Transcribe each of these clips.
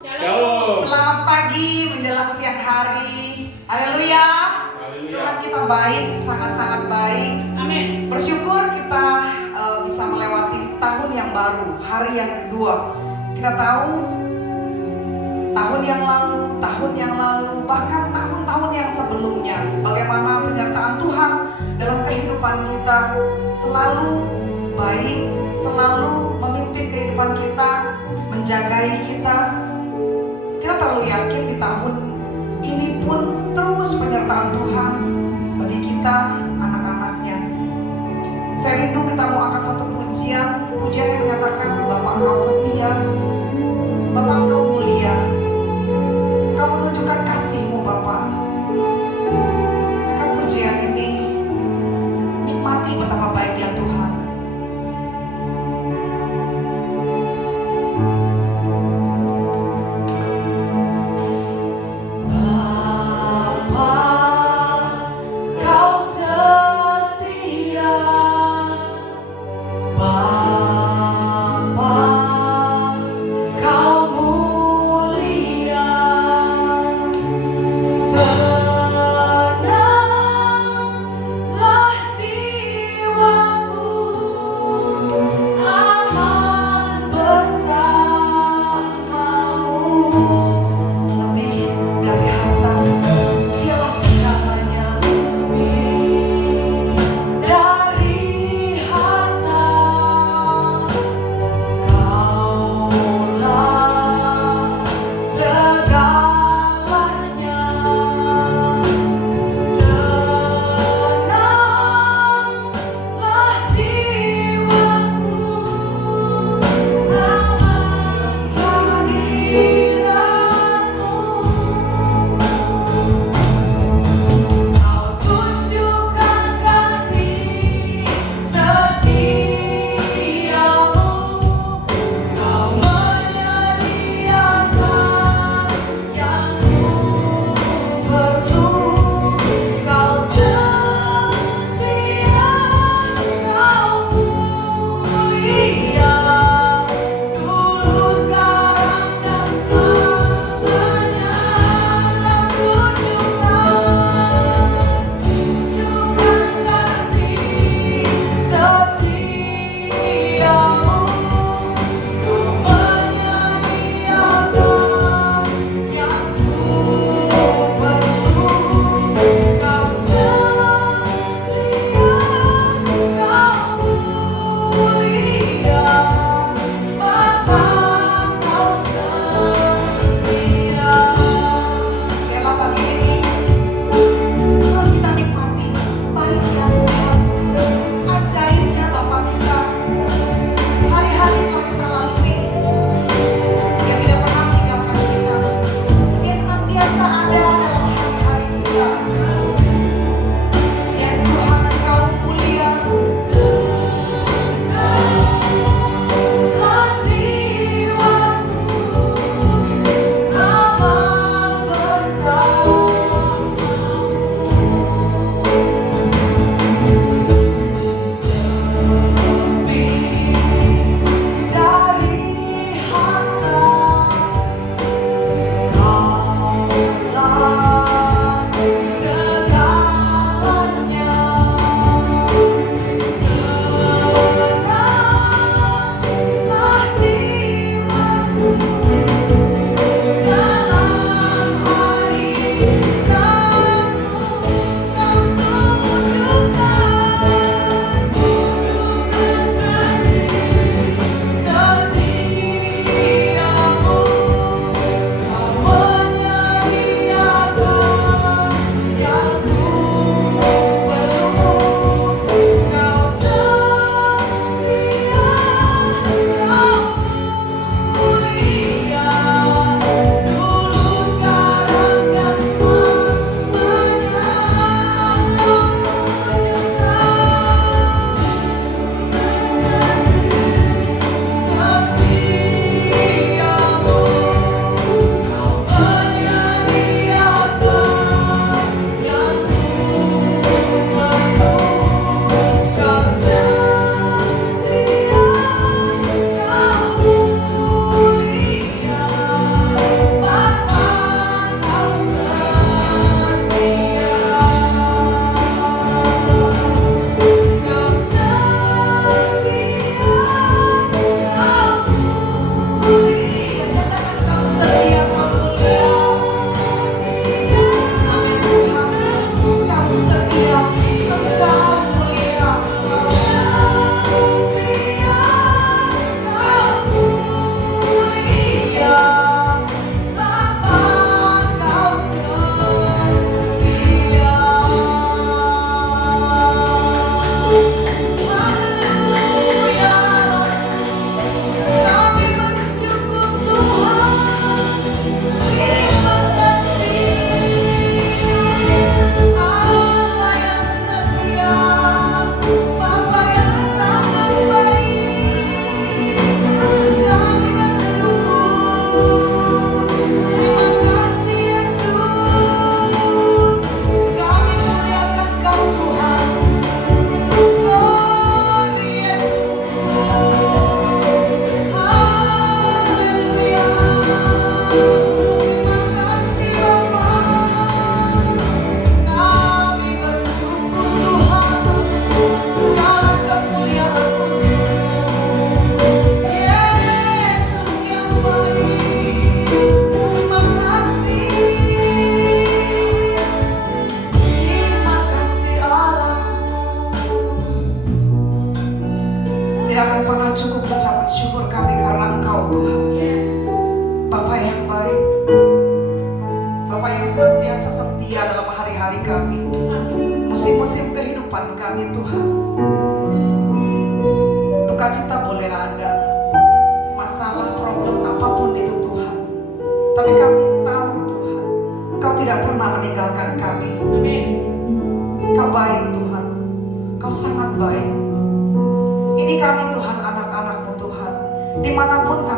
Shalom. Selamat pagi menjelang siang hari. Haleluya. Tuhan kita baik, sangat-sangat baik. Amin. Bersyukur kita bisa melewati tahun yang baru, hari yang kedua. Kita tahu tahun yang lalu, bahkan tahun-tahun yang sebelumnya, bagaimana penyertaan Tuhan dalam kehidupan kita selalu baik, selalu memimpin kehidupan kita, menjagai kita. Kita terlalu yakin di tahun ini pun terus penyertaan Tuhan bagi kita, anak-anaknya. Saya rindu kita mau angkat satu pujian yang menyatakan Bapa Engkau setia, Bapa Engkau mulia, Engkau menunjukkan kasih-Mu Bapa. Maka pujian ini nikmati betapa baiknya Tuhan.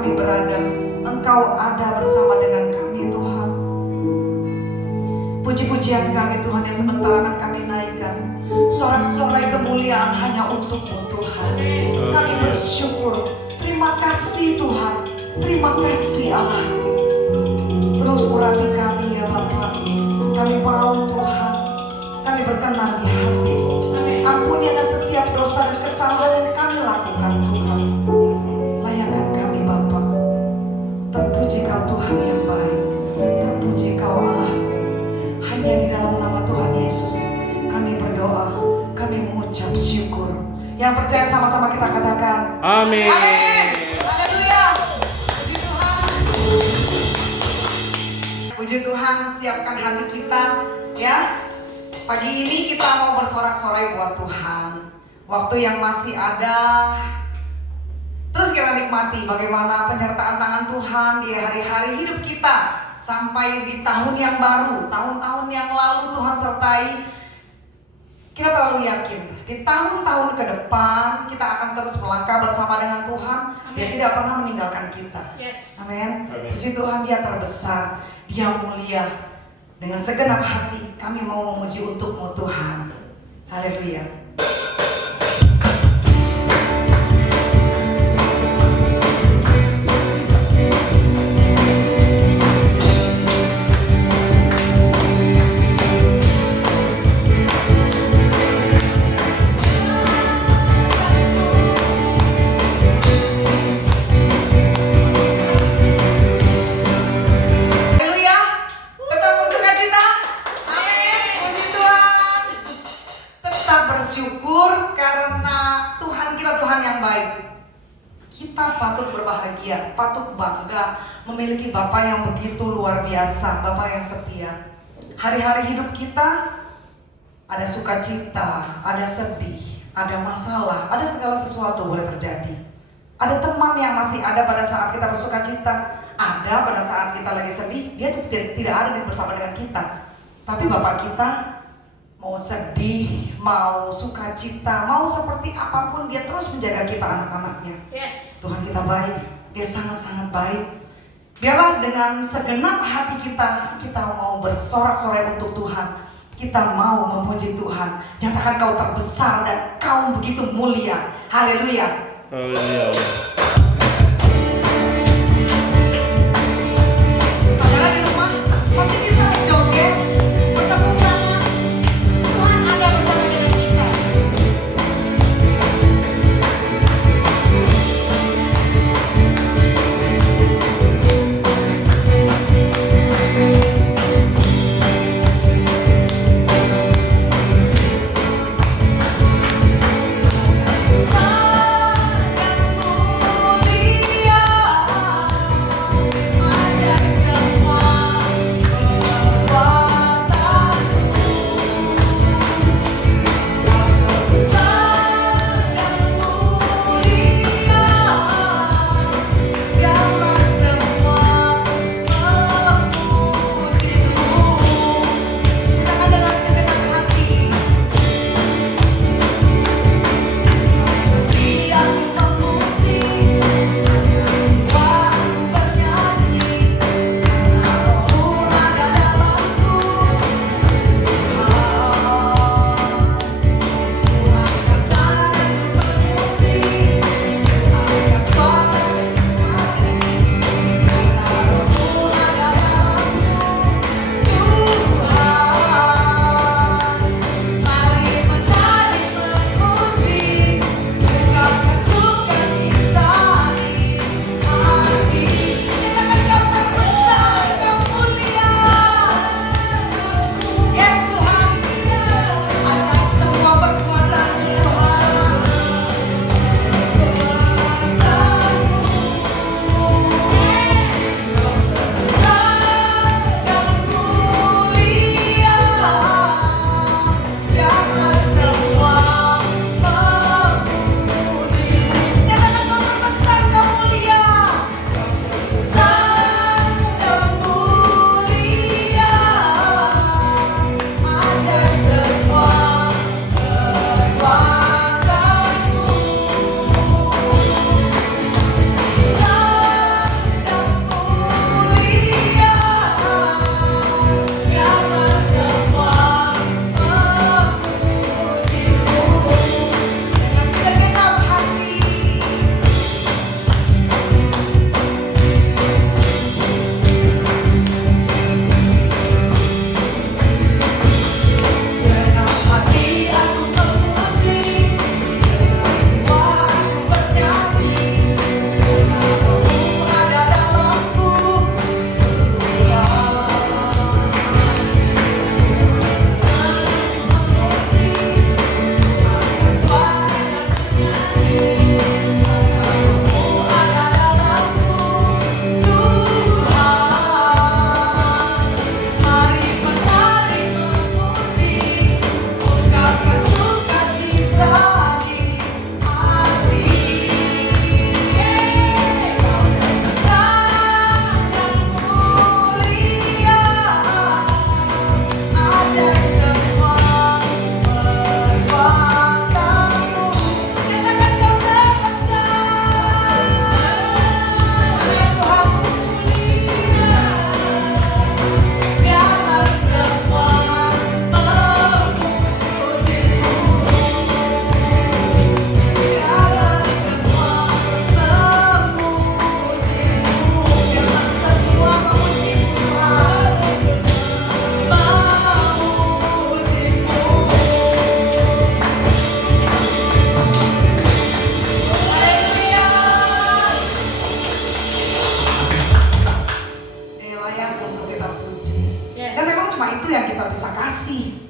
kami berada, Engkau ada bersama dengan kami Tuhan. Puji-pujian kami Tuhan yang sebentar akan kami naikkan. Sorak-sorai kemuliaan hanya untuk-Mu Tuhan. Kami bersyukur. Terima kasih Tuhan. Terima kasih Allah. Terus urapi kami ya Bapa. Kami mau Tuhan. Kami berkenan di hati-Mu. Ampuni akan setiap dosa dan kesalahan yang kami lakukan Tuhan. Layakkan kami Bapa. Terpuji Kau Tuhan yang baik. Terpuji Kau Allah. Hanya di dalam nama Tuhan Yesus kami berdoa, kami mengucap syukur. Yang percaya sama-sama kita katakan Amin. Amin. Haleluya. Puji Tuhan. Puji Tuhan, siapkan hati kita ya. Pagi ini kita mau bersorak-sorai buat Tuhan. Waktu yang masih ada, terus kita nikmati bagaimana penyertaan tangan Tuhan di hari-hari hidup kita. Sampai di tahun yang baru, tahun-tahun yang lalu Tuhan sertai. Kita terlalu yakin di tahun-tahun ke depan kita akan terus melangkah bersama dengan Tuhan. Dia tidak pernah meninggalkan kita. Amin. Puji Tuhan, Dia terbesar, Dia mulia. Dengan segenap hati kami mau memuji untuk-Mu Tuhan. Haleluya. Bersyukur karena Tuhan kita Tuhan yang baik. Kita patut berbahagia, patut bangga memiliki Bapa yang begitu luar biasa, Bapa yang setia. Hari-hari hidup kita ada sukacita, ada sedih, ada masalah, ada segala sesuatu boleh terjadi. Ada teman yang masih ada pada saat kita bersukacita, ada pada saat kita lagi sedih, dia tidak ada bersama dengan kita. Tapi Bapa kita mau sedih, mau sukacita, mau seperti apapun, Dia terus menjaga kita anak-anaknya. Tuhan kita baik, Dia sangat-sangat baik. Biarlah dengan segenap hati kita mau bersorak-sorai untuk Tuhan. Kita mau memuji Tuhan. Nyatakan Kau terbesar dan Kau begitu mulia. Haleluya. Haleluya. Saudara di rumah masih bisa joget, bertepuk tangan. Tuhan ada bersama dengan kita. Sangat bisa kasih.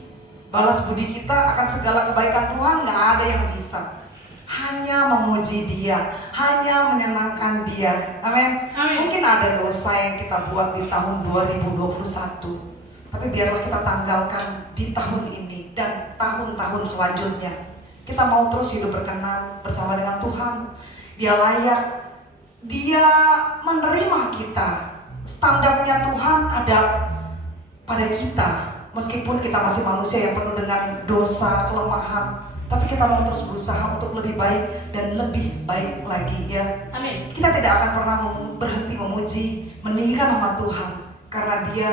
Balas budi kita akan segala kebaikan Tuhan nggak ada yang bisa. Hanya memuji Dia, hanya menyenangkan Dia. Amin. Mungkin ada dosa yang kita buat di tahun 2021, tapi biarlah kita tanggalkan di tahun ini dan tahun-tahun selanjutnya. Kita mau terus hidup berkenan bersama dengan Tuhan. Dia layak, Dia menerima kita. Standarnya Tuhan ada pada kita. Meskipun kita masih manusia yang penuh dengan dosa, kelemahan, tapi kita mau terus berusaha untuk lebih baik dan lebih baik lagi, ya. Amin. Kita tidak akan pernah berhenti memuji, meninggikan nama Tuhan, karena Dia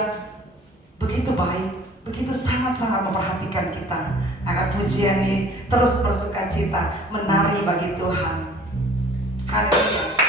begitu baik, begitu sangat-sangat memperhatikan kita. Agar pujian ini terus bersukacita, menari bagi Tuhan. Haleluya.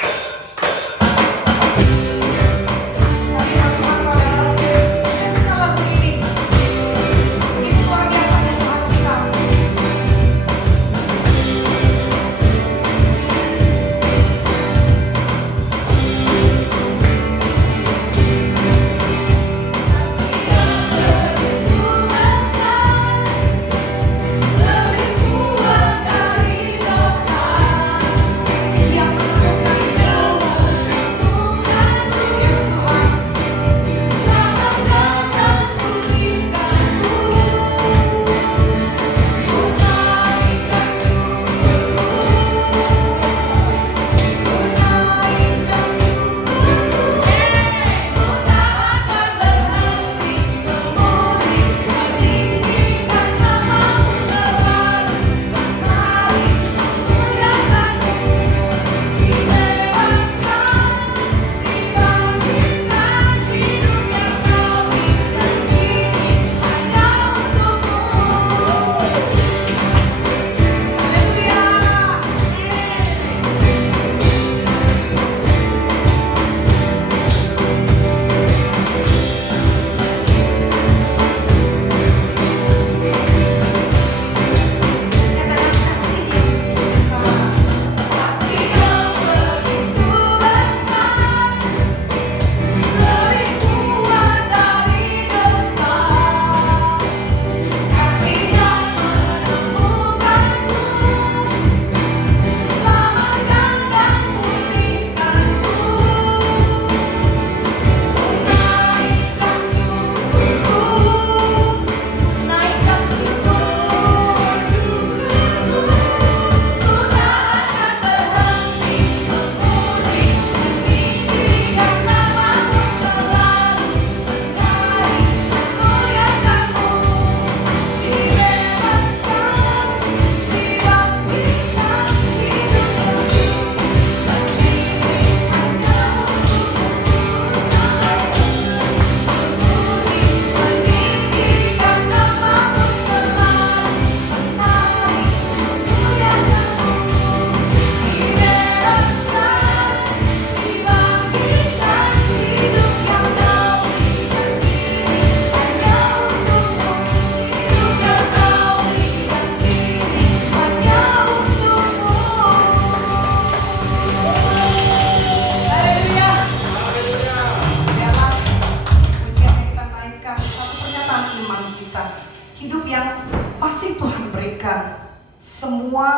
Semua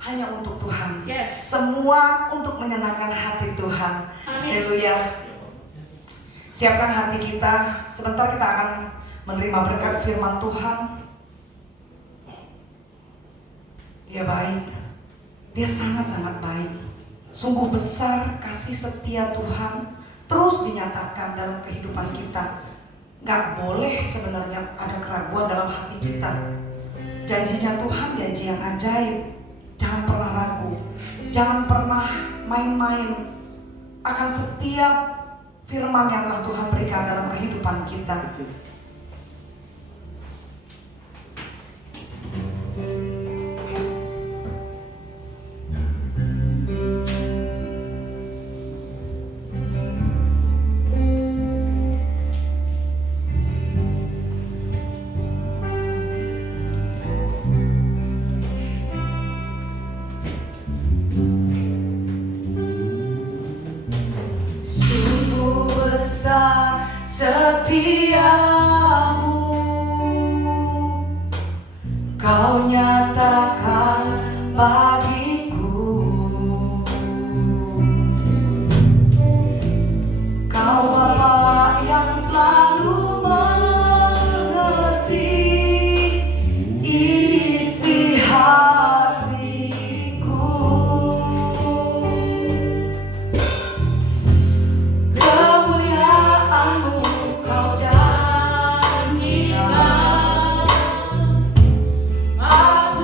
hanya untuk Tuhan. Yes. Semua untuk menyenangkan hati Tuhan. Haleluya. Siapkan hati kita. Sebentar kita akan menerima berkat firman Tuhan. Dia baik. Dia sangat-sangat baik. Sungguh besar kasih setia Tuhan terus dinyatakan dalam kehidupan kita. Gak boleh sebenarnya ada keraguan dalam hati kita. Janjinya Tuhan janji yang ajaib. Jangan pernah ragu. Jangan pernah main-main akan setiap firman yang telah Tuhan berikan dalam kehidupan kita. Setiamu Kau nyatakan bagiku, Kau Bapa yang selalu mengerti isi hatiku. Kemuliaan-Mu Kau janjikan, aku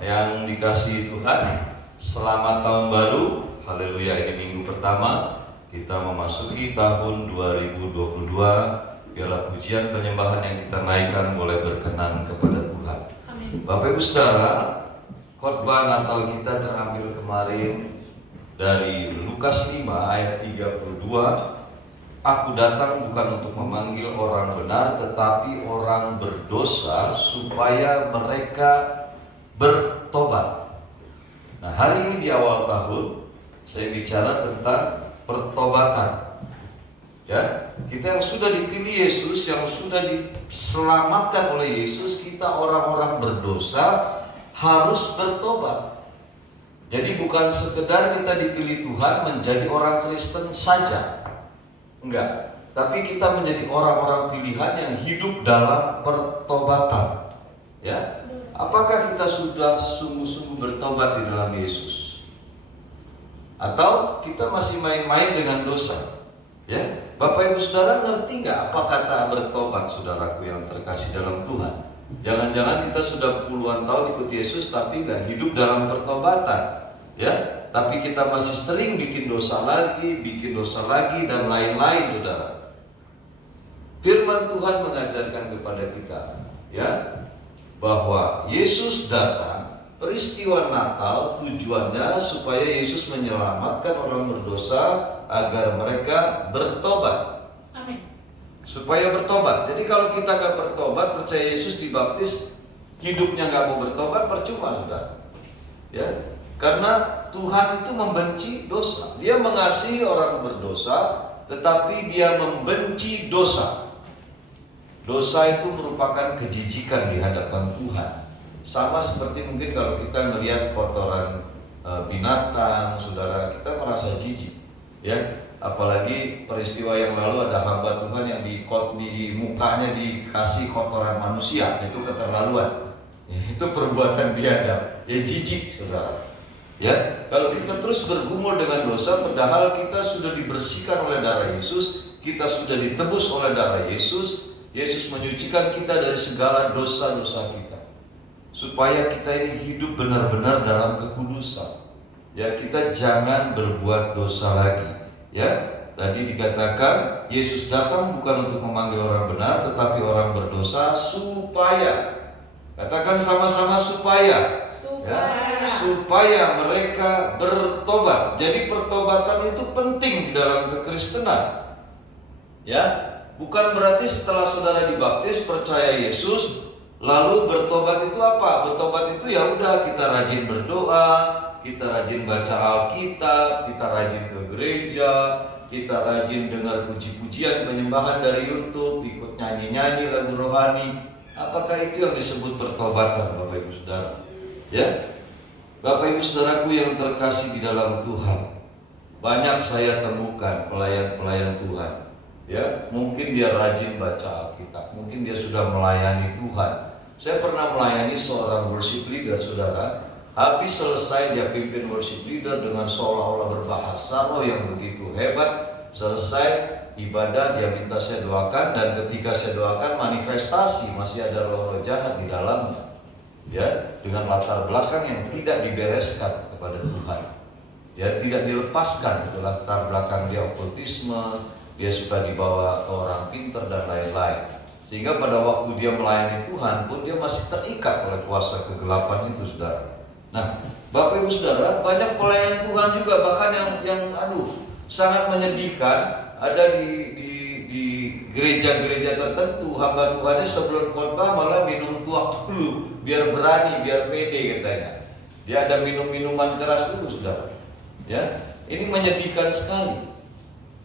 yang dikasihi Tuhan, selamat tahun baru. Haleluya, ini minggu pertama kita memasuki tahun 2022. Biarlah pujian penyembahan yang kita naikkan boleh berkenan kepada Tuhan. Amin. Bapak Ibu Saudara, khotbah Natal kita terambil kemarin dari Lukas 5 ayat 32. Aku datang bukan untuk memanggil orang benar, tetapi orang berdosa supaya mereka bertobat. Nah, hari ini di awal tahun saya bicara tentang pertobatan. Ya, kita yang sudah dipilih Yesus, yang sudah diselamatkan oleh Yesus, kita orang-orang berdosa harus bertobat. Jadi bukan sekedar kita dipilih Tuhan menjadi orang Kristen saja. Enggak, tapi kita menjadi orang-orang pilihan yang hidup dalam pertobatan. Ya, apakah kita sudah sungguh-sungguh bertobat di dalam Yesus? Atau kita masih main-main dengan dosa? Ya, Bapak Ibu Saudara ngerti nggak apa kata bertobat, saudaraku yang terkasih dalam Tuhan? Jangan-jangan kita sudah puluhan tahun ikut Yesus tapi nggak hidup dalam pertobatan. Ya, tapi kita masih sering bikin dosa lagi, dan lain-lain, saudara. Firman Tuhan mengajarkan kepada kita, ya, bahwa Yesus datang, peristiwa Natal tujuannya supaya Yesus menyelamatkan orang berdosa agar mereka bertobat. Amin. Supaya bertobat. Jadi kalau kita nggak bertobat, percaya Yesus, dibaptis, hidupnya nggak mau bertobat, percuma, saudara. Ya. Karena Tuhan itu membenci dosa. Dia mengasihi orang berdosa, tetapi Dia membenci dosa. Dosa itu merupakan kejijikan di hadapan Tuhan. Sama seperti mungkin kalau kita melihat kotoran binatang, saudara, kita merasa jijik. Ya, apalagi peristiwa yang lalu ada hamba Tuhan yang di mukanya dikasih kotoran manusia, itu keterlaluan. Ya, itu perbuatan biadab. Ya, jijik, saudara. Ya, kalau kita terus bergumul dengan dosa, padahal kita sudah dibersihkan oleh darah Yesus, kita sudah ditebus oleh darah Yesus. Yesus menyucikan kita dari segala dosa-dosa kita, supaya kita ini hidup benar-benar dalam kekudusan. Ya, kita jangan berbuat dosa lagi. Ya, tadi dikatakan Yesus datang bukan untuk memanggil orang benar, tetapi orang berdosa supaya, katakan sama-sama, supaya. Ya, supaya mereka bertobat. Jadi pertobatan itu penting di dalam kekristenan. Ya, bukan berarti setelah saudara dibaptis, percaya Yesus, lalu bertobat itu apa? Bertobat itu ya udah, kita rajin berdoa, kita rajin baca Alkitab, kita rajin ke gereja, kita rajin dengar puji-pujian penyembahan dari YouTube, ikut nyanyi-nyanyi lagu rohani. Apakah itu yang disebut pertobatan, Bapak Ibu Saudara? Ya, Bapak Ibu Saudaraku yang terkasih di dalam Tuhan, banyak saya temukan pelayan-pelayan Tuhan. Ya, mungkin dia rajin baca Alkitab, mungkin dia sudah melayani Tuhan. Saya pernah melayani seorang worship leader, saudara. Habis selesai dia pimpin worship leader dengan seolah-olah berbahasa roh yang begitu hebat. Selesai ibadah dia minta saya doakan, dan ketika saya doakan manifestasi masih ada roh-roh jahat di dalamnya. Ya, dengan latar belakang yang tidak dibereskan kepada Tuhan. Ya, tidak dilepaskan itu latar belakang dia okultisme, dia suka dibawa ke orang pintar dan lain-lain. Sehingga pada waktu dia melayani Tuhan pun dia masih terikat oleh kuasa kegelapan itu, saudara. Nah, Bapak Ibu Saudara, banyak pelayan Tuhan juga bahkan yang sangat menyedihkan. Ada di gereja-gereja tertentu, hamba Tuhannya sebelum khotbah malah minum tuak dulu, biar berani, biar pede katanya. Dia ada minum-minuman keras dulu, saudara. Ya, ini menyedihkan sekali.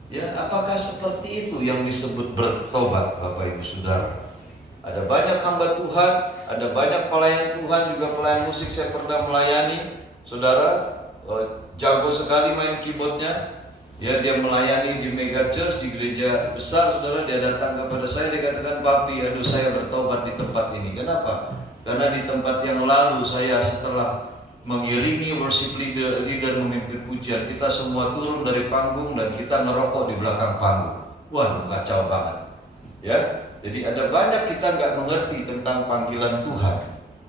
Ya, apakah seperti itu yang disebut bertobat, Bapak Ibu Saudara? Ada banyak hamba Tuhan, ada banyak pelayan Tuhan, juga pelayan musik saya pernah melayani, saudara. Jago sekali main keyboardnya. Ya, dia melayani di mega church, di gereja besar, saudara. Dia datang kepada saya, dia katakan, "Papi, aduh saya bertobat di tempat ini." Kenapa? Karena di tempat yang lalu saya setelah mengiringi worship leader memimpin pujian, kita semua turun dari panggung dan kita ngerokok di belakang panggung. Waduh, kacau banget. Ya, jadi ada banyak kita nggak mengerti tentang panggilan Tuhan.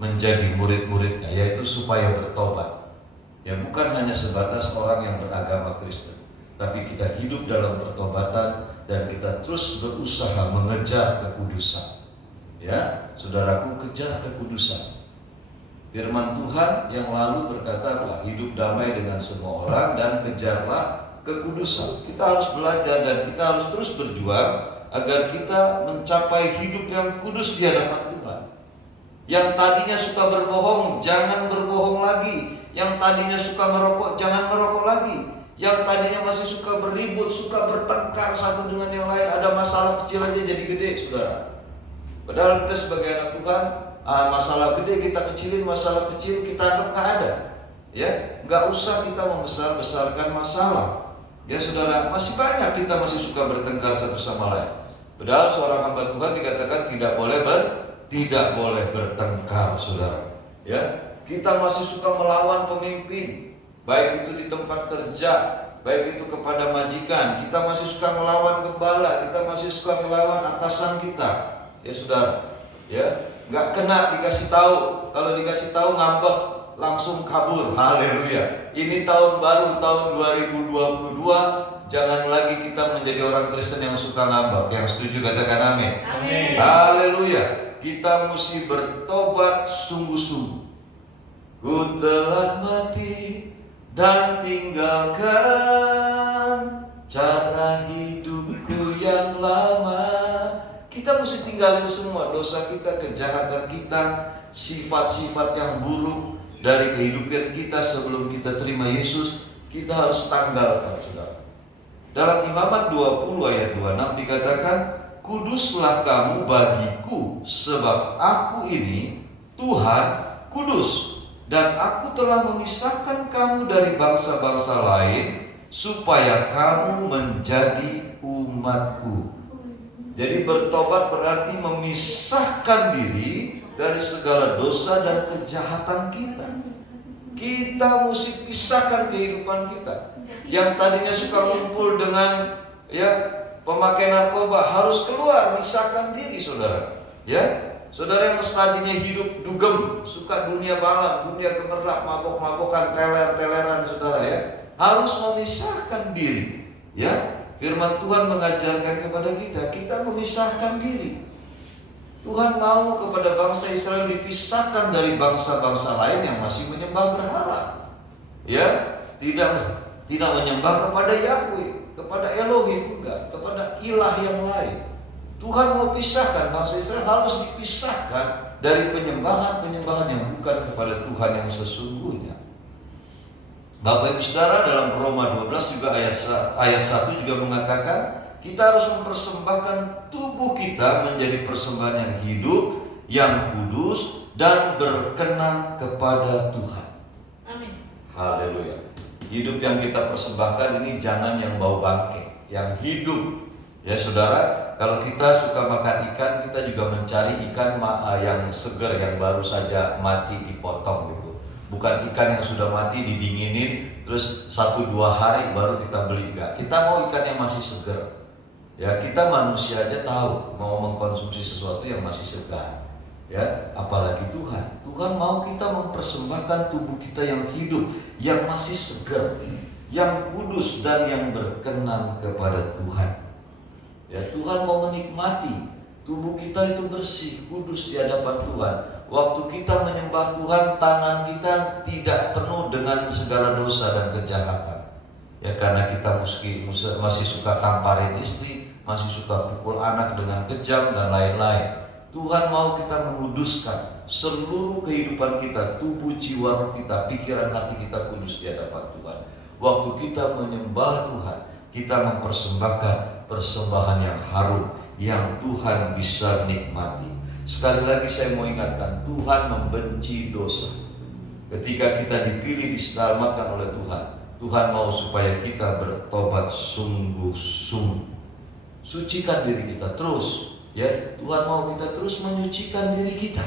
menjadi murid-muridnya, yaitu supaya bertobat. Ya, bukan hanya sebatas orang yang beragama Kristen, tapi kita hidup dalam pertobatan dan kita terus berusaha mengejar kekudusan. Ya, saudaraku, kejar kekudusan. Firman Tuhan yang lalu berkata apa? Hidup damai dengan semua orang dan kejarlah kekudusan. Kita harus belajar dan kita harus terus berjuang agar kita mencapai hidup yang kudus di hadapan Tuhan. Yang tadinya suka berbohong, jangan berbohong lagi. Yang tadinya suka merokok, jangan merokok lagi. Yang tadinya masih suka beribut, suka bertengkar satu dengan yang lain, ada masalah kecil aja jadi gede, saudara. Padahal kita sebagai anak Tuhan, masalah gede kita kecilin, masalah kecil kita anggap nggak ada. Ya, nggak usah kita membesar-besarkan masalah. Ya saudara, masih banyak kita masih suka bertengkar satu sama lain. Padahal seorang hamba Tuhan dikatakan tidak boleh bertengkar, saudara. Ya, kita masih suka melawan pemimpin, baik itu di tempat kerja, baik itu kepada majikan. Kita masih suka melawan gembala, kita masih suka melawan atasan kita. Ya saudara, ya nggak kena dikasih tahu. Kalau dikasih tahu ngambek, langsung kabur. Haleluya. Ini tahun baru, tahun 2022. Jangan lagi kita menjadi orang Kristen yang suka ngambek. Yang setuju katakan amin. Amin. Haleluya. Kita mesti bertobat sungguh-sungguh. Ku telah mati dan tinggalkan cara hidupku yang lama. Kita mesti tinggalin semua dosa kita, kejahatan kita, sifat-sifat yang buruk dari kehidupan kita sebelum kita terima Yesus. Kita harus tanggalkan, saudara. Dalam Imamat 20 ayat 26 dikatakan, kuduslah kamu bagiku, sebab aku ini Tuhan kudus, dan aku telah memisahkan kamu dari bangsa-bangsa lain, supaya kamu menjadi umatku. Jadi bertobat berarti memisahkan diri dari segala dosa dan kejahatan kita. Kita mesti pisahkan kehidupan kita. Yang tadinya suka ngumpul dengan pemakai narkoba harus keluar, misahkan diri, saudara. Ya, saudara yang tadinya hidup dugem, suka dunia malam, dunia gemerlap, mabok-mabokan, teler-teleran, saudara ya, harus memisahkan diri. Ya, firman Tuhan mengajarkan kepada kita memisahkan diri. Tuhan mau kepada bangsa Israel dipisahkan dari bangsa-bangsa lain yang masih menyembah berhala. Ya, tidak menyembah kepada Yahweh, kepada Elohim, enggak, kepada ilah yang lain. Tuhan mau pisahkan, bangsa Israel harus dipisahkan dari penyembahan-penyembahan yang bukan kepada Tuhan yang sesungguhnya. Bapak Ibu Saudara, dalam Roma 12 juga ayat 1 juga mengatakan kita harus mempersembahkan tubuh kita menjadi persembahan yang hidup, yang kudus dan berkenan kepada Tuhan. Amin. Haleluya. Hidup yang kita persembahkan ini jangan yang bau bangkai, yang hidup. Ya saudara, kalau kita suka makan ikan, kita juga mencari ikan yang segar, yang baru saja mati dipotong gitu. Bukan ikan yang sudah mati didinginin terus 1-2 hari baru kita beli, enggak. Kita mau ikan yang masih segar. Ya, kita manusia aja tahu mau mengkonsumsi sesuatu yang masih segar. Ya, apalagi Tuhan. Tuhan mau kita mempersembahkan tubuh kita yang hidup, yang masih segar, yang kudus dan yang berkenan kepada Tuhan. Ya, Tuhan mau menikmati tubuh kita itu bersih, kudus di hadapan Tuhan. Waktu kita menyembah Tuhan, tangan kita tidak penuh dengan segala dosa dan kejahatan. Ya, karena kita masih suka tamparin istri, masih suka pukul anak dengan kejam dan lain-lain. Tuhan mau kita menguduskan seluruh kehidupan kita, tubuh, jiwa, roh kita, pikiran, hati kita kudus di hadapan Tuhan. Waktu kita menyembah Tuhan, kita mempersembahkan persembahan yang harum, yang Tuhan bisa nikmati. Sekali lagi saya mau ingatkan, Tuhan membenci dosa. Ketika kita dipilih, diselamatkan oleh Tuhan, Tuhan mau supaya kita bertobat sungguh-sungguh. Sucikan diri kita terus. Ya, Tuhan mau kita terus menyucikan diri kita.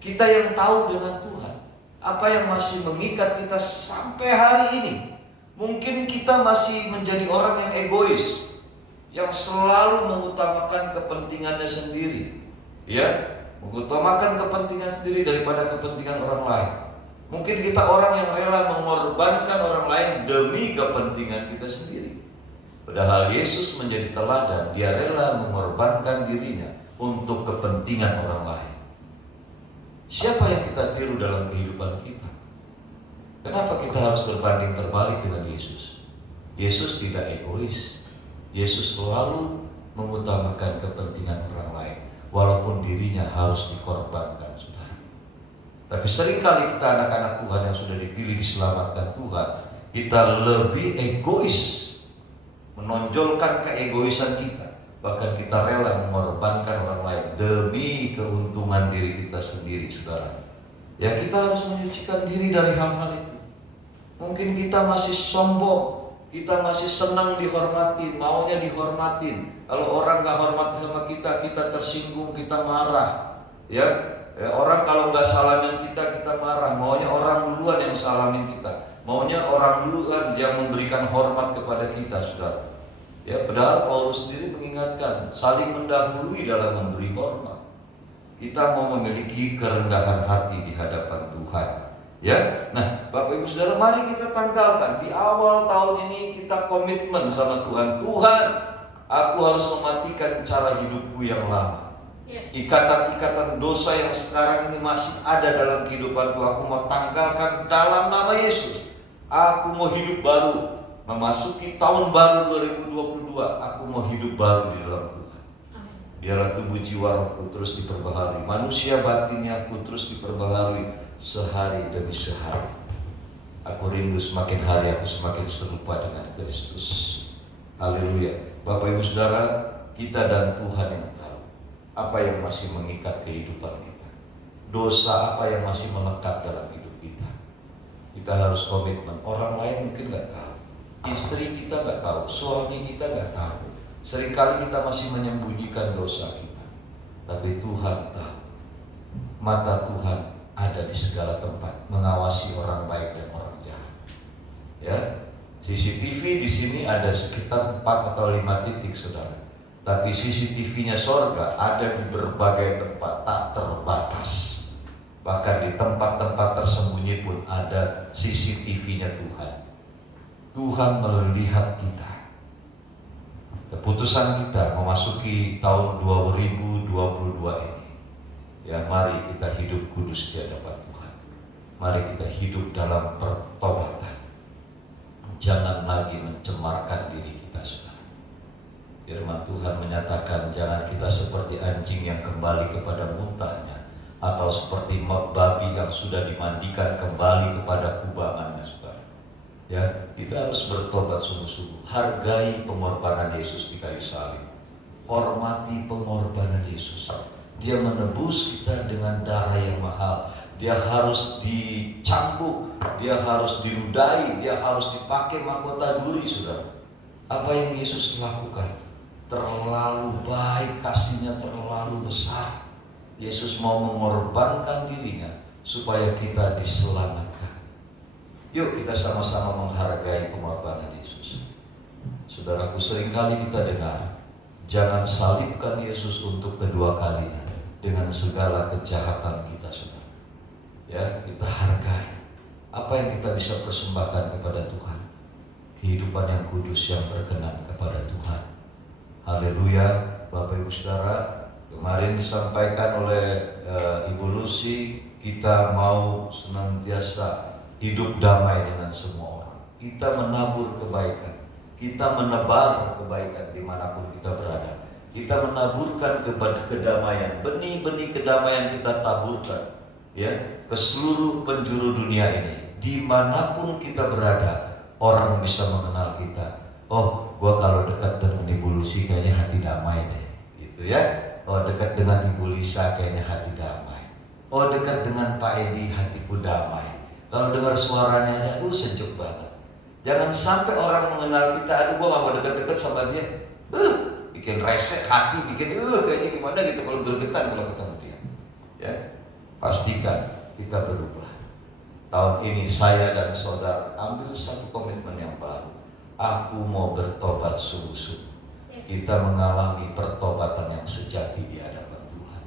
Kita yang tahu dengan Tuhan, apa yang masih mengikat kita sampai hari ini. Mungkin kita masih menjadi orang yang egois, yang selalu mengutamakan kepentingannya sendiri. Ya, mengutamakan kepentingan sendiri daripada kepentingan orang lain. Mungkin kita orang yang rela mengorbankan orang lain demi kepentingan kita sendiri. Padahal Yesus menjadi teladan, dia rela mengorbankan dirinya untuk kepentingan orang lain. Siapa yang kita tiru dalam kehidupan kita? Kenapa kita harus berbanding terbalik dengan Yesus? Yesus tidak egois. Yesus selalu mengutamakan kepentingan orang lain, walaupun dirinya harus dikorbankan, saudara. Tapi seringkali kita anak-anak Tuhan yang sudah dipilih diselamatkan Tuhan, kita lebih egois, menonjolkan keegoisan kita. Bahkan kita rela mengorbankan orang lain demi keuntungan diri kita sendiri, saudara. Ya, kita harus menyucikan diri dari hal-hal itu. Mungkin kita masih sombong, kita masih senang dihormatin, maunya dihormatin. Kalau orang gak hormat sama kita, kita tersinggung, kita marah. Ya, orang kalau gak salamin kita, kita marah. Maunya orang duluan yang salamin kita, maunya orang duluan yang memberikan hormat kepada kita, saudara. Ya, padahal Paulus sendiri mengingatkan saling mendahului dalam memberi hormat. Kita mau memiliki kerendahan hati di hadapan Tuhan. Ya, nah Bapak Ibu Saudara, mari kita tanggalkan di awal tahun ini kita komitmen sama Tuhan. Tuhan, aku harus mematikan cara hidupku yang lama. Ikatan-ikatan dosa yang sekarang ini masih ada dalam kehidupanku, aku mau tanggalkan dalam nama Yesus. Aku mau hidup baru. Memasuki tahun baru 2022, aku mau hidup baru di dalam Tuhan. Biarlah tubuh jiwa rohku terus diperbaharui, manusia batinnya aku terus diperbaharui sehari demi sehari. Aku rindu semakin hari aku semakin serupa dengan Kristus. Haleluya. Bapak Ibu Saudara, kita dan Tuhan yang tahu apa yang masih mengikat kehidupan kita, dosa apa yang masih melekat dalam hidup kita. Kita harus komitmen. Orang lain mungkin gak tahu, istri kita gak tahu, suami kita gak tahu. Seringkali kita masih menyembunyikan dosa kita, tapi Tuhan tahu. Mata Tuhan ada di segala tempat, mengawasi orang baik dan orang jahat. Ya, CCTV di sini ada sekitar 4 atau 5 titik, saudara. Tapi CCTV-nya sorga ada di berbagai tempat, tak terbatas. Bahkan di tempat-tempat tersembunyi pun ada CCTV-nya Tuhan. Tuhan melihat kita. Keputusan kita memasuki tahun 2022 ini, ya, mari kita hidup kudus di hadapan Tuhan. Mari kita hidup dalam pertobatan. Jangan lagi mencemarkan diri kita, saudara. Firman Tuhan menyatakan jangan kita seperti anjing yang kembali kepada muntahnya, atau seperti babi yang sudah dimandikan kembali kepada kubangannya, saudara. Ya, kita harus bertobat sungguh-sungguh. Hargai pengorbanan Yesus di kayu salib. Hormati pengorbanan Yesus. Dia menebus kita dengan darah yang mahal. Dia harus dicambuk, dia harus diludahi, dia harus dipakai mahkota duri, saudara. Apa yang Yesus lakukan terlalu baik, kasihnya terlalu besar. Yesus mau mengorbankan dirinya supaya kita diselamatkan. Yuk kita sama-sama menghargai pengorbanan Yesus. Saudaraku, seringkali kita dengar, jangan salibkan Yesus untuk kedua kalinya dengan segala kejahatan kita, saudara. Ya, kita hargai apa yang kita bisa persembahkan kepada Tuhan. Kehidupan yang kudus yang berkenan kepada Tuhan. Haleluya. Bapak Ibu Saudara, kemarin disampaikan oleh Ibu Lucy, kita mau senantiasa hidup damai dengan semua orang. Kita menabur kebaikan, kita menebar kebaikan dimanapun kita berada. Kita menaburkan kepada kedamaian, benih-benih kedamaian kita taburkan, ya, ke seluruh penjuru dunia ini. Dimanapun kita berada, orang bisa mengenal kita. Oh, gua kalau dekat dengan Ibu Lucy kayaknya hati damai deh, gitu ya. Oh, dekat dengan Ibu Lisa kayaknya hati damai. Oh, dekat dengan Pak Edi hatiku damai. Kalau dengar suaranya aja, sejuk banget. Jangan sampai orang mengenal kita, aduh gua gak mau dekat-dekat sama dia. Bikin resek hati, bikin kayaknya gimana gitu kalau gergetan kalau ketemu dia. Ya, pastikan kita berubah. Tahun ini saya dan saudara ambil satu komitmen yang baru. Aku mau bertobat sungguh-sungguh. Kita mengalami pertobatan yang sejati di hadapan Tuhan.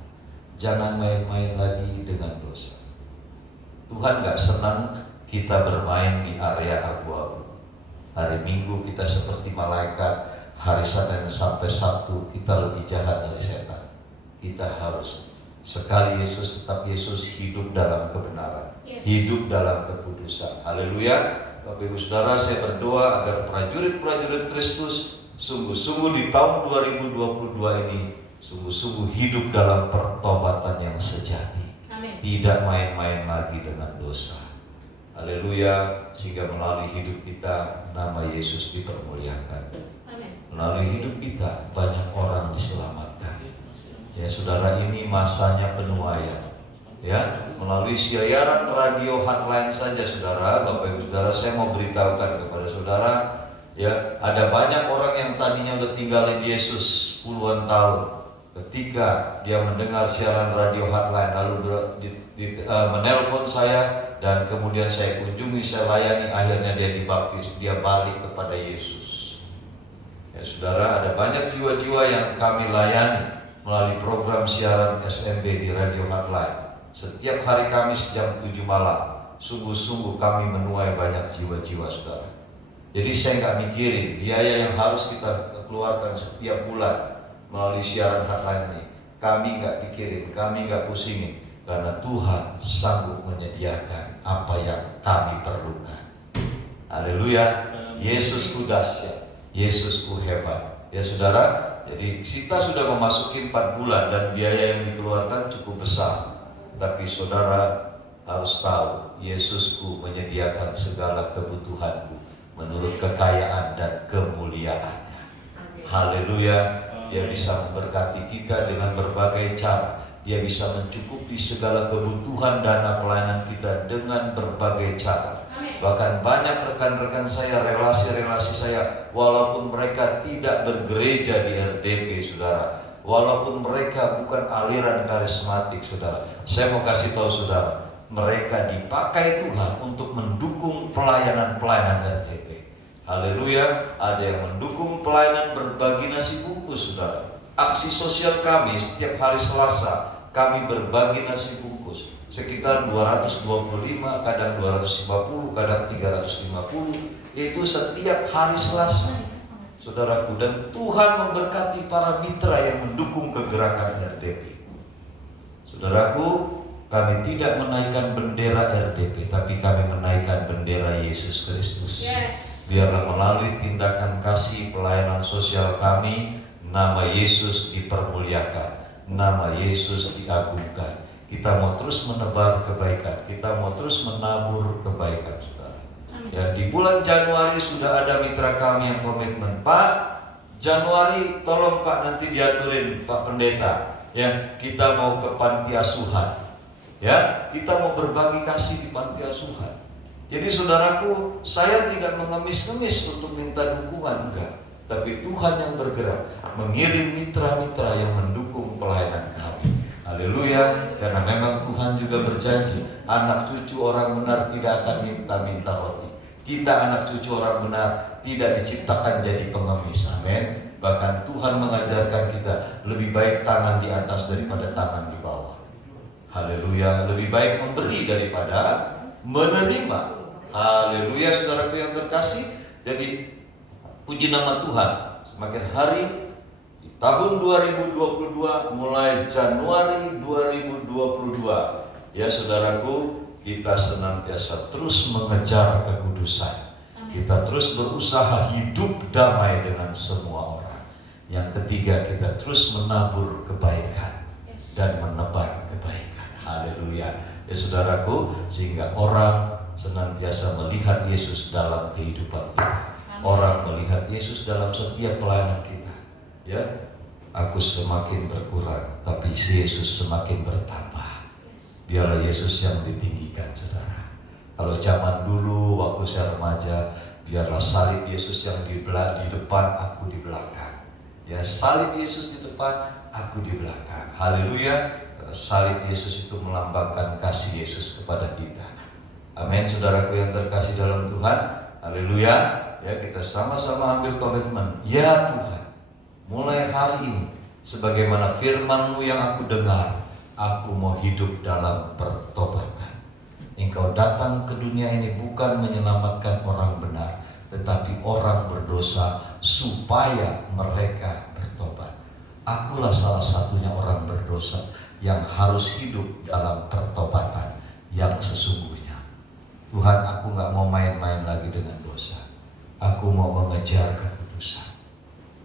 jangan main-main lagi dengan dosa. Tuhan gak senang kita bermain di area abu-abu. Hari Minggu kita seperti malaikat, hari Senin sampai Sabtu kita lebih jahat dari setan. Kita harus sekali Yesus tetap Yesus, hidup dalam kebenaran, hidup dalam kekudusan. Haleluya. Bapak Ibu Saudara, saya berdoa agar prajurit-prajurit Kristus sungguh-sungguh di tahun 2022 ini sungguh-sungguh hidup dalam pertobatan yang sejati. Amin. Tidak main-main lagi dengan dosa. Haleluya. Sehingga melalui hidup kita nama Yesus dipermuliakan. Amin. Melalui hidup kita banyak orang diselamatkan. Ya saudara, ini masanya penuaian. Ya, melalui siaran radio hotline saja saudara, Bapak Ibu Saudara, saya mau beritahukan kepada saudara, ya, ada banyak orang yang tadinya udah tinggalin Yesus puluhan tahun. Ketika dia mendengar siaran radio hotline, lalu menelpon saya dan kemudian saya kunjungi, saya layani, akhirnya dia dibaptis, dia balik kepada Yesus. Ya saudara, ada banyak jiwa-jiwa yang kami layani melalui program siaran SMB di radio hotline. Setiap hari Kamis jam 7 malam, sungguh-sungguh kami menuai banyak jiwa-jiwa saudara. Jadi saya nggak mikirin biaya yang harus kita keluarkan setiap bulan melalui siaran hotline ini. Kami nggak pikirin, kami nggak pusingin, karena Tuhan sanggup menyediakan apa yang kami perlukan. Haleluya. Yesusku dahsyat, Yesusku hebat. Ya saudara, jadi kita sudah memasuki 4 bulan dan biaya yang dikeluarkan cukup besar. Tapi saudara harus tahu, Yesusku menyediakan segala kebutuhanku menurut kekayaan dan kemuliaannya. Haleluya. Dia bisa memberkati kita dengan berbagai cara. Dia bisa mencukupi segala kebutuhan dana pelayanan kita dengan berbagai cara. Bahkan banyak rekan-rekan saya, relasi-relasi saya, walaupun mereka tidak bergereja di RDP saudara, walaupun mereka bukan aliran karismatik saudara, saya mau kasih tahu saudara, mereka dipakai Tuhan untuk mendukung pelayanan-pelayanan RDP. Haleluya. Ada yang mendukung pelayanan berbagi nasi bungkus saudara. Aksi sosial kami setiap hari Selasa, kami berbagi nasi bungkus sekitar 225, kadang 250, kadang 350, itu setiap hari Selasa saudaraku. Dan Tuhan memberkati para mitra yang mendukung kegerakan RDP. Saudaraku, kami tidak menaikkan bendera RDP, tapi kami menaikkan bendera Yesus Kristus. Biarlah melalui tindakan kasih pelayanan sosial kami, nama Yesus dipermuliakan, nama Yesus diagungkan. Kita mau terus menebar kebaikan, kita mau terus menabur kebaikan saudara. Ya, di bulan Januari sudah ada mitra kami yang komitmen, Pak, Januari tolong Pak nanti diaturin Pak Pendeta, ya kita mau ke panti asuhan, ya kita mau berbagi kasih di panti asuhan. Jadi saudaraku, saya tidak mengemis-ngemis untuk minta dukungan, enggak. Tapi Tuhan yang bergerak, mengirim mitra-mitra yang mendukung pelayanan kami. Haleluya. Karena memang Tuhan juga berjanji, anak cucu orang benar tidak akan minta-minta roti. Kita anak cucu orang benar tidak diciptakan jadi pengemis. Amin. Bahkan Tuhan mengajarkan kita lebih baik tangan di atas daripada tangan di bawah. Haleluya. Lebih baik memberi daripada menerima. Haleluya saudaraku yang terkasih. Jadi puji nama Tuhan, semakin hari di tahun 2022, mulai Januari 2022, ya saudaraku, kita senantiasa terus mengejar kekudusan. Kita terus berusaha hidup damai dengan semua orang. Yang ketiga, kita terus menabur kebaikan dan menebar kebaikan. Haleluya. Ya saudaraku, sehingga orang senantiasa melihat Yesus dalam kehidupan kita. Orang melihat Yesus dalam setiap pelayanan kita. Ya, aku semakin berkurang, tapi Yesus semakin bertambah. Biarlah Yesus yang ditinggikan, saudara. Kalau zaman dulu waktu saya remaja, biarlah salib Yesus yang di depan, aku di belakang. Ya, salib Yesus di depan, aku di belakang. Haleluya. Salib Yesus itu melambangkan kasih Yesus kepada kita. Amin, saudaraku yang terkasih dalam Tuhan. Haleluya. Ya, kita sama-sama ambil komitmen. Ya Tuhan, mulai hari ini, sebagaimana firman-Mu yang aku dengar, aku mau hidup dalam pertobatan. Engkau datang ke dunia ini bukan menyelamatkan orang benar, tetapi orang berdosa supaya mereka bertobat. Akulah salah satunya orang berdosa yang harus hidup dalam pertobatan yang sesungguhnya. Tuhan, aku gak mau main-main lagi dengan dosa. Aku mau mengejar kekudusan.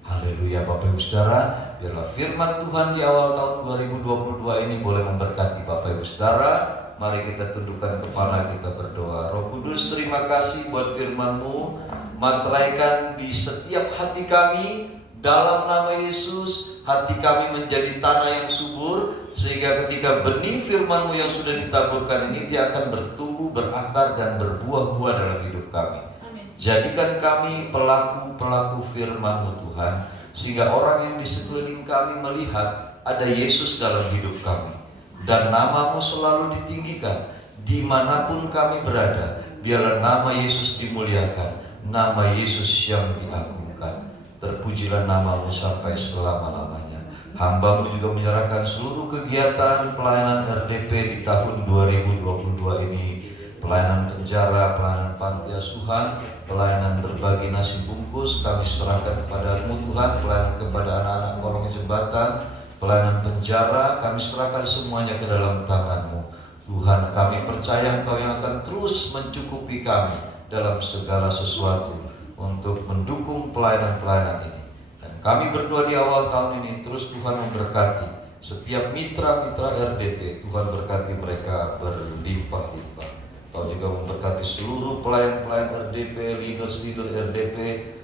Haleluya Bapak Ibu Saudara. Biarlah firman Tuhan di awal tahun 2022 ini boleh memberkati Bapak Ibu Saudara. Mari kita tundukkan kepala, kita berdoa. Roh Kudus, terima kasih buat firman-Mu. Materaikan di setiap hati kami dalam nama Yesus. Hati kami menjadi tanah yang subur, sehingga ketika benih firman-Mu yang sudah ditaburkan ini, dia akan bertumbuh, berakar, dan berbuah-buah dalam hidup kami. Amin. Jadikan kami pelaku-pelaku firman-Mu Tuhan, sehingga orang yang di sekeliling kami melihat ada Yesus dalam hidup kami, dan nama-Mu selalu ditinggikan dimanapun kami berada. Biarlah nama Yesus dimuliakan, nama Yesus yang diagungkan. Terpujilah nama-Mu sampai selama-lamanya. Hamba-Mu juga menyerahkan seluruh kegiatan pelayanan RDP di tahun 2022 ini, pelayanan penjara, pelayanan panti asuhan, pelayanan berbagi nasi bungkus, kami serahkan kepada-Mu Tuhan, pelayanan kepada anak-anak kolong jembatan, pelayanan penjara, kami serahkan semuanya ke dalam tangan-Mu. Tuhan, kami percaya Engkau yang akan terus mencukupi kami dalam segala sesuatu untuk mendukung pelayanan-pelayanan ini. Dan kami berdoa di awal tahun ini, terus Tuhan memberkati setiap mitra-mitra RDP. Tuhan berkati mereka berlimpah-limpah. Kau juga memberkati seluruh pelayan-pelayan RDP, leaders-leader RDP.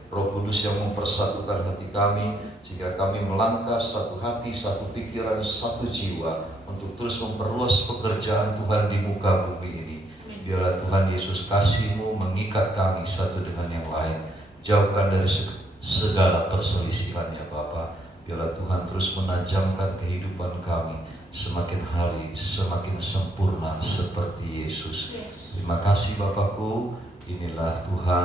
Roh Kudus yang mempersatukan hati kami, sehingga kami melangkah satu hati, satu pikiran, satu jiwa untuk terus memperluas pekerjaan Tuhan di muka bumi ini. Biarlah Tuhan Yesus kasih-Mu mengikat kami satu dengan yang lain. Jauhkan dari segala perselisihan ya Bapa. Biarlah Tuhan terus menajamkan kehidupan kami, semakin hari semakin sempurna seperti Yesus. Terima kasih Bapakku. Inilah Tuhan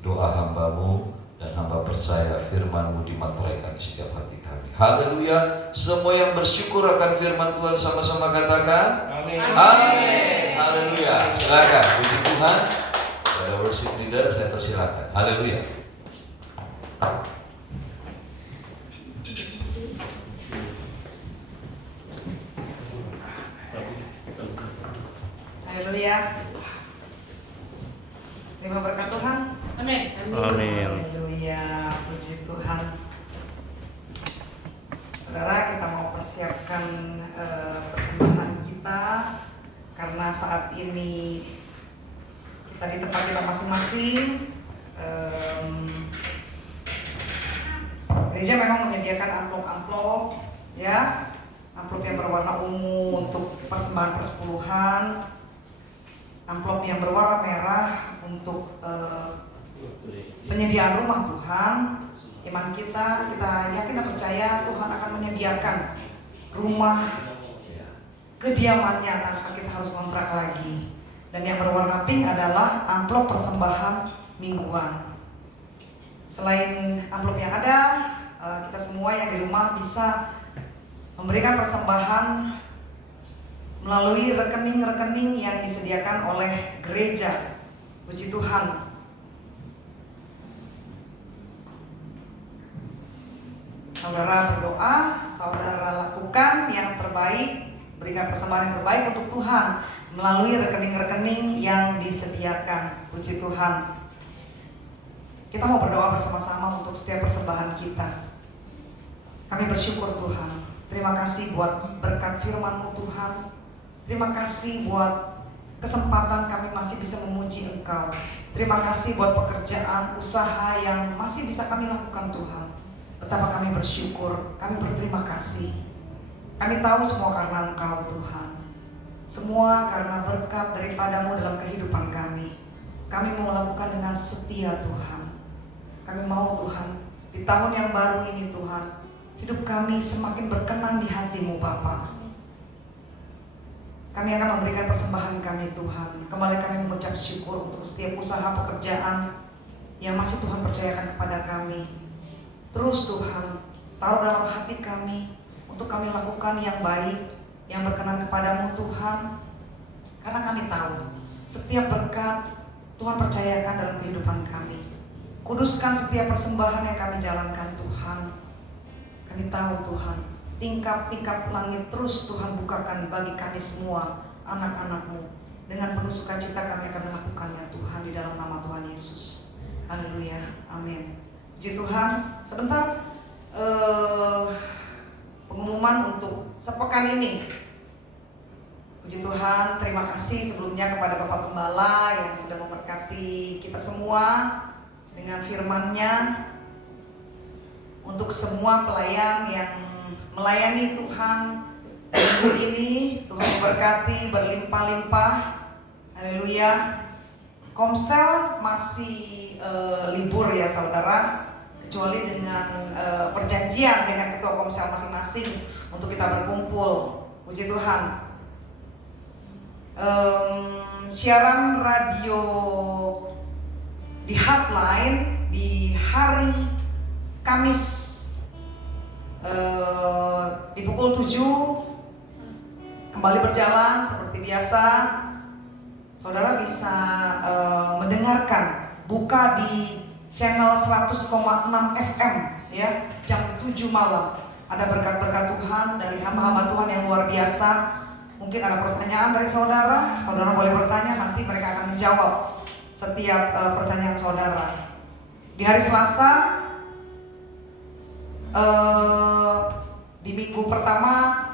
doa hamba-Mu, dan hamba percaya firman-Mu dimateraikan di setiap hati kami. Haleluya. Semua yang bersyukur akan firman Tuhan sama-sama katakan amin. Amin. Haleluya. Silakan, puji Tuhan. Pada worship leader saya persilakan. Haleluya. Haleluya. Terima berkat Tuhan. Amin. Amin. Haleluya, puji Tuhan. Saudara, kita mau persiapkan persembahan kita, karena saat ini kita di tempat kita masing-masing. Gereja memang menyediakan amplop-amplop, ya, amplop yang berwarna ungu untuk persembahan persepuluhan, amplop yang berwarna merah untuk penyediaan rumah Tuhan. Iman kita yakin dan percaya Tuhan akan menyediakan rumah kediamannya tanpa kita harus kontrak lagi. Dan yang berwarna pink adalah amplop persembahan mingguan. Selain amplop yang ada, kita semua yang di rumah bisa memberikan persembahan melalui rekening-rekening yang disediakan oleh gereja. Puji Tuhan. Saudara berdoa, saudara lakukan yang terbaik, berikan persembahan yang terbaik untuk Tuhan melalui rekening-rekening yang disediakan. Puji Tuhan. Kita mau berdoa bersama-sama untuk setiap persembahan kita. Kami bersyukur Tuhan. Terima kasih buat berkat firman-Mu Tuhan. Terima kasih buat kesempatan kami masih bisa memuji Engkau. Terima kasih buat pekerjaan, usaha yang masih bisa kami lakukan Tuhan. Betapa kami bersyukur, kami berterima kasih. Kami tahu semua karena Engkau Tuhan. Semua karena berkat daripada-Mu dalam kehidupan kami. Kami mau lakukan dengan setia Tuhan. Kami mau Tuhan, di tahun yang baru ini Tuhan, hidup kami semakin berkenan di hati-Mu Bapa. Kami akan memberikan persembahan kami Tuhan. Kembali kami mengucap syukur untuk setiap usaha pekerjaan yang masih Tuhan percayakan kepada kami. Terus Tuhan, taruh dalam hati kami untuk kami lakukan yang baik, yang berkenan kepadamu Tuhan. Karena kami tahu setiap berkat Tuhan percayakan dalam kehidupan kami. Kuduskan setiap persembahan yang kami jalankan Tuhan. Kami tahu Tuhan, tingkap-tingkap langit terus Tuhan bukakan bagi kami semua anak-anak-Mu. Dengan penuh sukacita kami akan melakukannya Tuhan, di dalam nama Tuhan Yesus. Haleluya, amin. Puji Tuhan. Sebentar pengumuman untuk sepekan ini. Puji Tuhan, terima kasih sebelumnya kepada Bapak Gembala yang sudah memberkati kita semua dengan firman-Nya. Untuk semua pelayan yang melayani Tuhan minggu ini, Tuhan memberkati berlimpah-limpah. Haleluya. Komsel masih libur ya saudara, kecuali dengan perjanjian dengan ketua komsel masing-masing untuk kita berkumpul. Puji Tuhan. Siaran radio di hotline di hari Kamis di pukul 7 kembali berjalan seperti biasa. Saudara bisa mendengarkan, buka di channel 100,6 FM ya, jam 7 malam. Ada berkat-berkat Tuhan dari hamba-hamba Tuhan yang luar biasa. Mungkin ada pertanyaan dari saudara, saudara boleh bertanya, nanti mereka akan menjawab setiap pertanyaan saudara. Di hari Selasa, di minggu pertama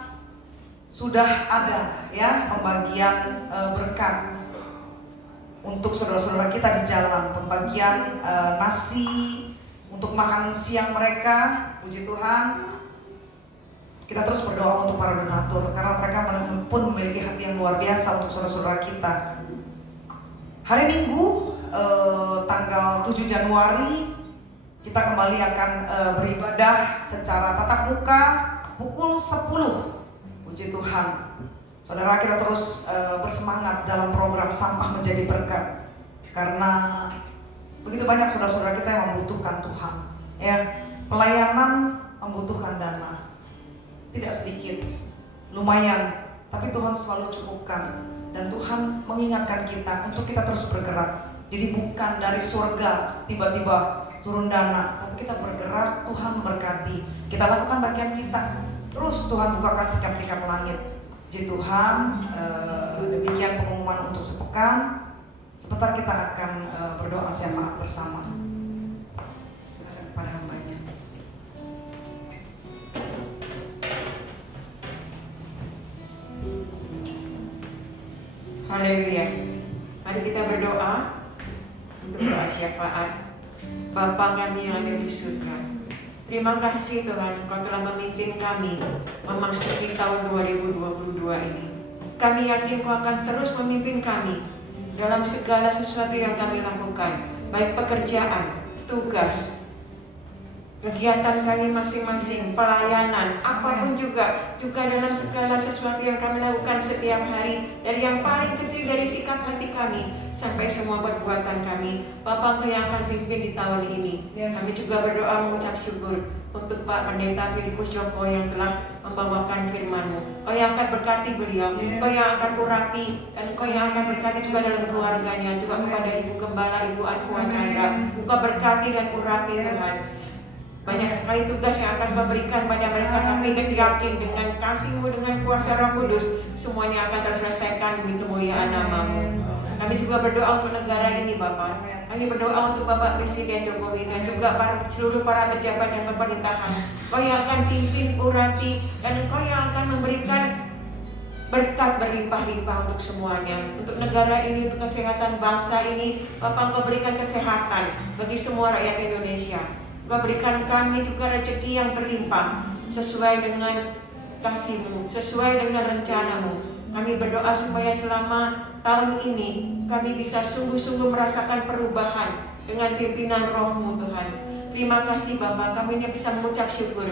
sudah ada ya pembagian berkat untuk saudara-saudara kita di jalan, pembagian nasi untuk makan siang mereka. Puji Tuhan. Kita terus berdoa untuk para donatur karena mereka pun memiliki hati yang luar biasa untuk saudara-saudara kita. Hari Minggu tanggal 7 Januari kita kembali akan beribadah secara tatap muka pukul 10. Puji Tuhan. Saudara, kita terus bersemangat dalam program Sampah Menjadi Berkat, karena begitu banyak saudara-saudara kita yang membutuhkan Tuhan. Ya, pelayanan membutuhkan dana. Tidak sedikit, lumayan, tapi Tuhan selalu cukupkan. Dan Tuhan mengingatkan kita untuk kita terus bergerak. Jadi bukan dari surga tiba-tiba turun dana, tapi kita bergerak, Tuhan memberkati. Kita lakukan bagian kita, terus Tuhan bukakan tingkap-tingkap langit. Puji Tuhan. Demikian pengumuman untuk sepekan. Sebentar kita akan berdoa jemaat bersama. Silakan kepada hambanya. Haleluya. Mari kita berdoa untuk doa syafaat. Bapa kami yang ada di surga, terima kasih Tuhan, Kau telah memimpin kami memasuki tahun 2022 ini. Kami yakin Kau akan terus memimpin kami dalam segala sesuatu yang kami lakukan, baik pekerjaan, tugas, kegiatan kami masing-masing, pelayanan, apapun juga dalam segala sesuatu yang kami lakukan setiap hari, dari yang paling kecil dari sikap hati kami sampai semua perbuatan kami. Bapa, Engkau yang akan pimpin di tahun ini. Kami juga berdoa mengucap syukur untuk Pak Pendeta Filipus Joko yang telah membawakan firman-Mu. Kau yang akan berkati beliau, Kau yang akan urapi, dan Kau yang akan berkati juga dalam keluarganya, juga kepada Ibu Gembala, Ibu Aqua Chandra. Kau berkati dan urapi Tuhan. Banyak sekali tugas yang akan Kau berikan pada mereka, tapi kita yakin dengan kasih-Mu, dengan kuasa Roh Kudus, semuanya akan terselesaikan demi kemuliaan nama-Mu. Kami juga berdoa untuk negara ini Bapak. Kami berdoa untuk Bapak Presiden Jokowi dan juga seluruh para pejabat dan pemerintahan. Kau yang akan pimpin, urapi, dan Kau yang akan memberikan berkat berlimpah-limpah untuk semuanya. Untuk negara ini, untuk kesehatan bangsa ini, Bapak Kau berikan kesehatan bagi semua rakyat Indonesia. Kau berikan kami juga rezeki yang berlimpah sesuai dengan kasih-Mu, sesuai dengan rencana-Mu. Kami berdoa supaya selama tahun ini kami bisa sungguh-sungguh merasakan perubahan dengan pimpinan Roh-Mu Tuhan. Terima kasih Bapa, kami ini bisa mengucap syukur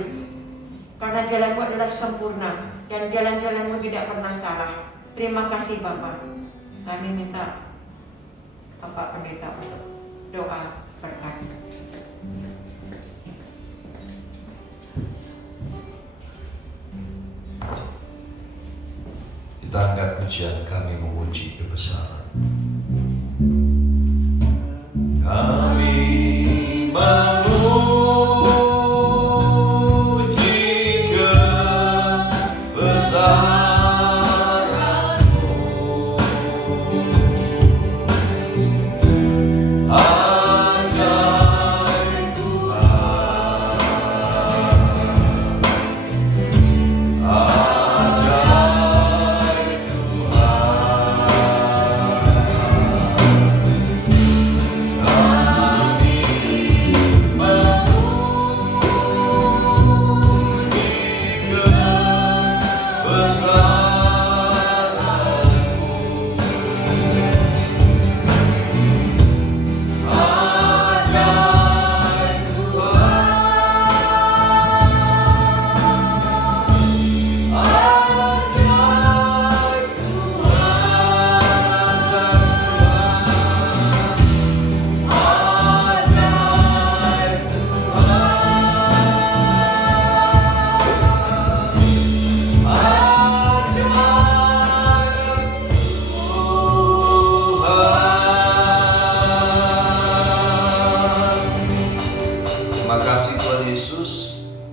karena jalan-Mu adalah sempurna dan jalan-jalan-Mu tidak pernah salah. Terima kasih Bapa. Kami minta Bapak Pendeta untuk doa berkat. pujian, kami memuji kebesaran. Kami memuji kebesaran-Mu. Ajaib Tuhan, ajaib Terima kasih Tuhan Yesus,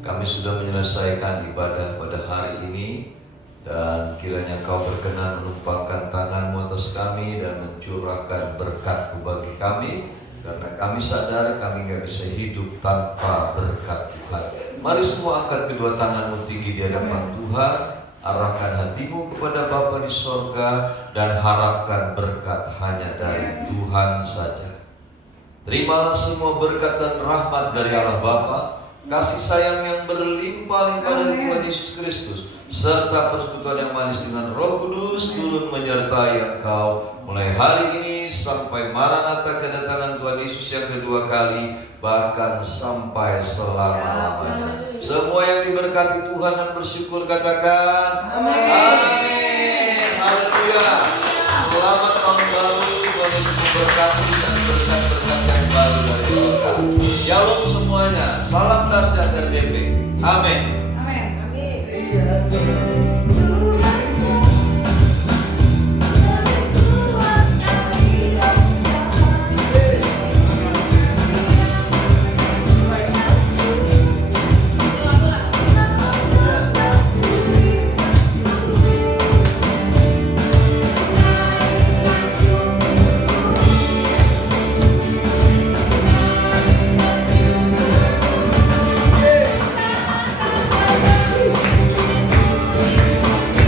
kami sudah menyelesaikan ibadah pada hari ini, dan kiranya Kau berkenan menumpahkan tangan-Mu atas kami dan mencurahkan berkat-Mu bagi kami, karena kami sadar kami nggak bisa hidup tanpa berkat Tuhan. Mari semua angkat kedua tanganmu tinggi di hadapan Tuhan, arahkan hatimu kepada Bapa di sorga, dan harapkan berkat hanya dari Tuhan saja. Terimalah semua berkat dan rahmat dari Allah Bapa, kasih sayang yang berlimpah-limpah dari Tuhan Yesus Kristus, serta persekutuan yang manis dengan Roh Kudus turun menyertai engkau mulai hari ini sampai Maranatha kedatangan Tuhan Yesus yang kedua kali, bahkan sampai selama-lamanya. Semua yang diberkati Tuhan dan bersyukur katakan amin. Amin. Haleluya. Selamat tahun baru, Tuhan Yesus memberkati dan berkat-berkat yang baru dari surga. Shalom semuanya, salam dahsyat RDP. Amin. Amin. Amin.